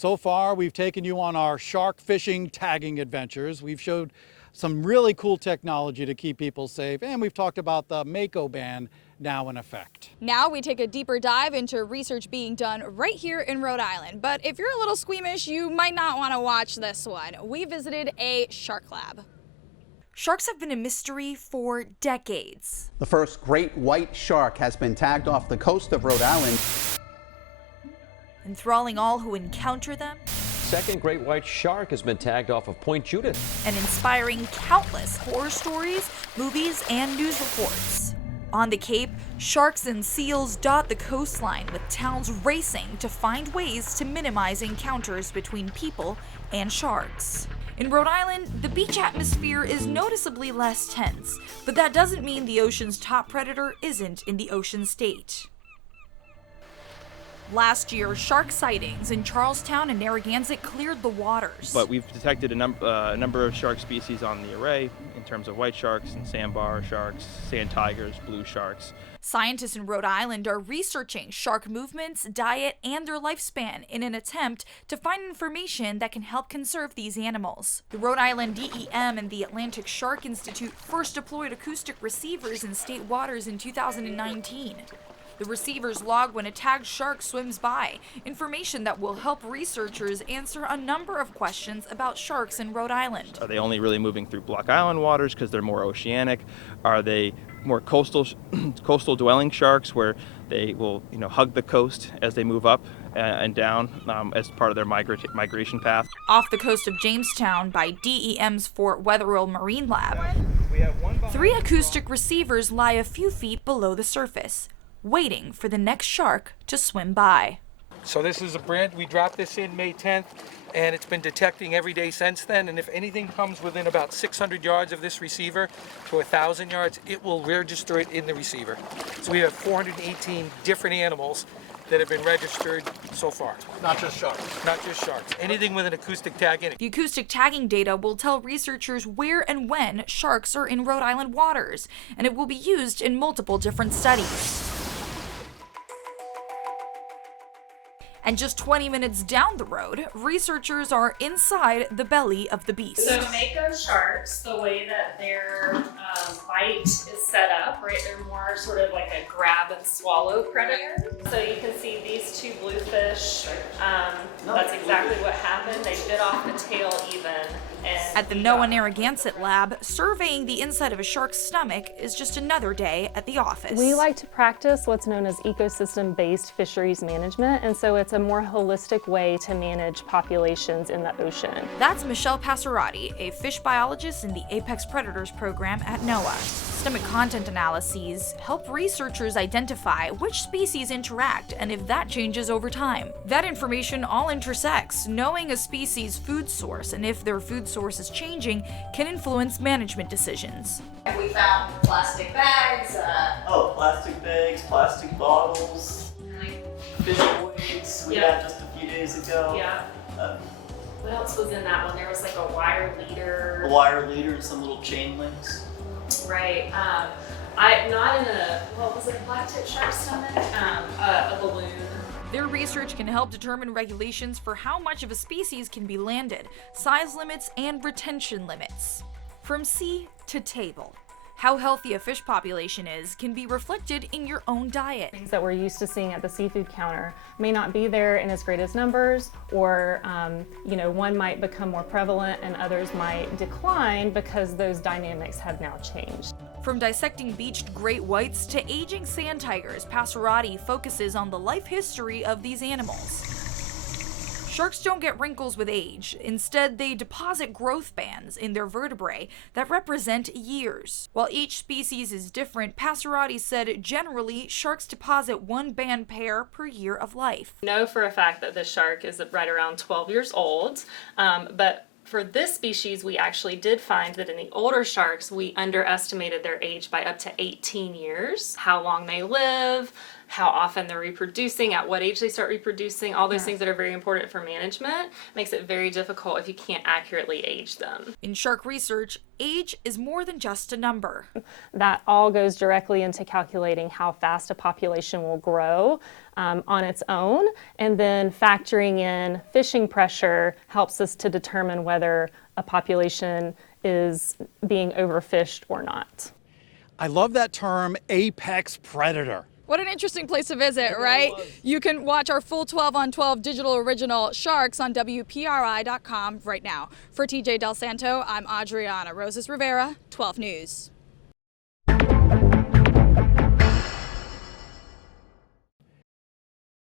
So far, we've taken you on our shark fishing tagging adventures. We've showed some really cool technology to keep people safe, and we've talked about the Mako ban now in effect. Now we take a deeper dive into research being done right here in Rhode Island. But if you're a little squeamish, you might not want to watch this one. We visited a shark lab. Sharks have been a mystery for decades. The first great white shark has been tagged off the coast of Rhode Island, Enthralling all who encounter them. Second great white shark has been tagged off of Point Judith. And inspiring countless horror stories, movies, and news reports. On the Cape, sharks and seals dot the coastline, with towns racing to find ways to minimize encounters between people and sharks. In Rhode Island, the beach atmosphere is noticeably less tense, but that doesn't mean the ocean's top predator isn't in the ocean state. Last year, shark sightings in Charlestown and Narragansett cleared the waters. But we've detected a number of shark species on the array in terms of white sharks and sandbar sharks, sand tigers, blue sharks. Scientists in Rhode Island are researching shark movements, diet, and their lifespan in an attempt to find information that can help conserve these animals. The Rhode Island DEM and the Atlantic Shark Institute first deployed acoustic receivers in state waters in 2019. The receivers log when a tagged shark swims by, information that will help researchers answer a number of questions about sharks in Rhode Island. Are they only really moving through Block Island waters because they're more oceanic? Are they more coastal dwelling sharks where they will hug the coast as they move up and down as part of their migration path? Off the coast of Jamestown by DEM's Fort Wetherill Marine Lab, 3 acoustic receivers lie a few feet below the surface, waiting for the next shark to swim by. So this is a brand, we dropped this in May 10th, and it's been detecting every day since then, and if anything comes within about 600 yards of this receiver to 1,000 yards, it will register it in the receiver. So we have 418 different animals that have been registered so far. Not just sharks. Not just sharks, anything with an acoustic tag in it. The acoustic tagging data will tell researchers where and when sharks are in Rhode Island waters, and it will be used in multiple different studies. And just 20 minutes down the road, researchers are inside the belly of the beast. So Mako sharks, the way that their bite is set up, right, they're more sort of like a grab and swallow predator. So you can see these 2 bluefish, that's exactly what happened. They bit off the tail even. At the NOAA Narragansett lab, surveying the inside of a shark's stomach is just another day at the office. We like to practice what's known as ecosystem-based fisheries management, and so it's a more holistic way to manage populations in the ocean. That's Michelle Passerati, a fish biologist in the Apex Predators program at NOAA. Stomach content analyses help researchers identify which species interact and if that changes over time. That information all intersects. Knowing a species' food source and if their food source is changing can influence management decisions. And we found plastic bags. Plastic bags, plastic bottles, fish weights we had just a few days ago. Yeah. What else was in that one? There was like a wire leader. A wire leader and some little chain links. Right. Not in a, what was it, a black tip shark stomach? A balloon. Their research can help determine regulations for how much of a species can be landed, size limits, and retention limits. From sea to table, how healthy a fish population is can be reflected in your own diet. Things that we're used to seeing at the seafood counter may not be there in as great as numbers, or one might become more prevalent and others might decline because those dynamics have now changed. From dissecting beached great whites to aging sand tigers, Passerati focuses on the life history of these animals. Sharks don't get wrinkles with age. Instead, they deposit growth bands in their vertebrae that represent years. While each species is different, Passerati said generally sharks deposit 1 band pair per year of life. We know for a fact that this shark is right around 12 years old, but for this species, we actually did find that in the older sharks, we underestimated their age by up to 18 years. How long they live, how often they're reproducing, at what age they start reproducing, all those things that are very important for management, makes it very difficult if you can't accurately age them. In shark research, age is more than just a number. That all goes directly into calculating how fast a population will grow on its own, and then factoring in fishing pressure helps us to determine whether a population is being overfished or not. I love that term, apex predator. What an interesting place to visit, right? You can watch our full 12 on 12 digital original Sharks on WPRI.com right now. For TJ Del Santo, I'm Adriana Rosas Rivera, 12 News.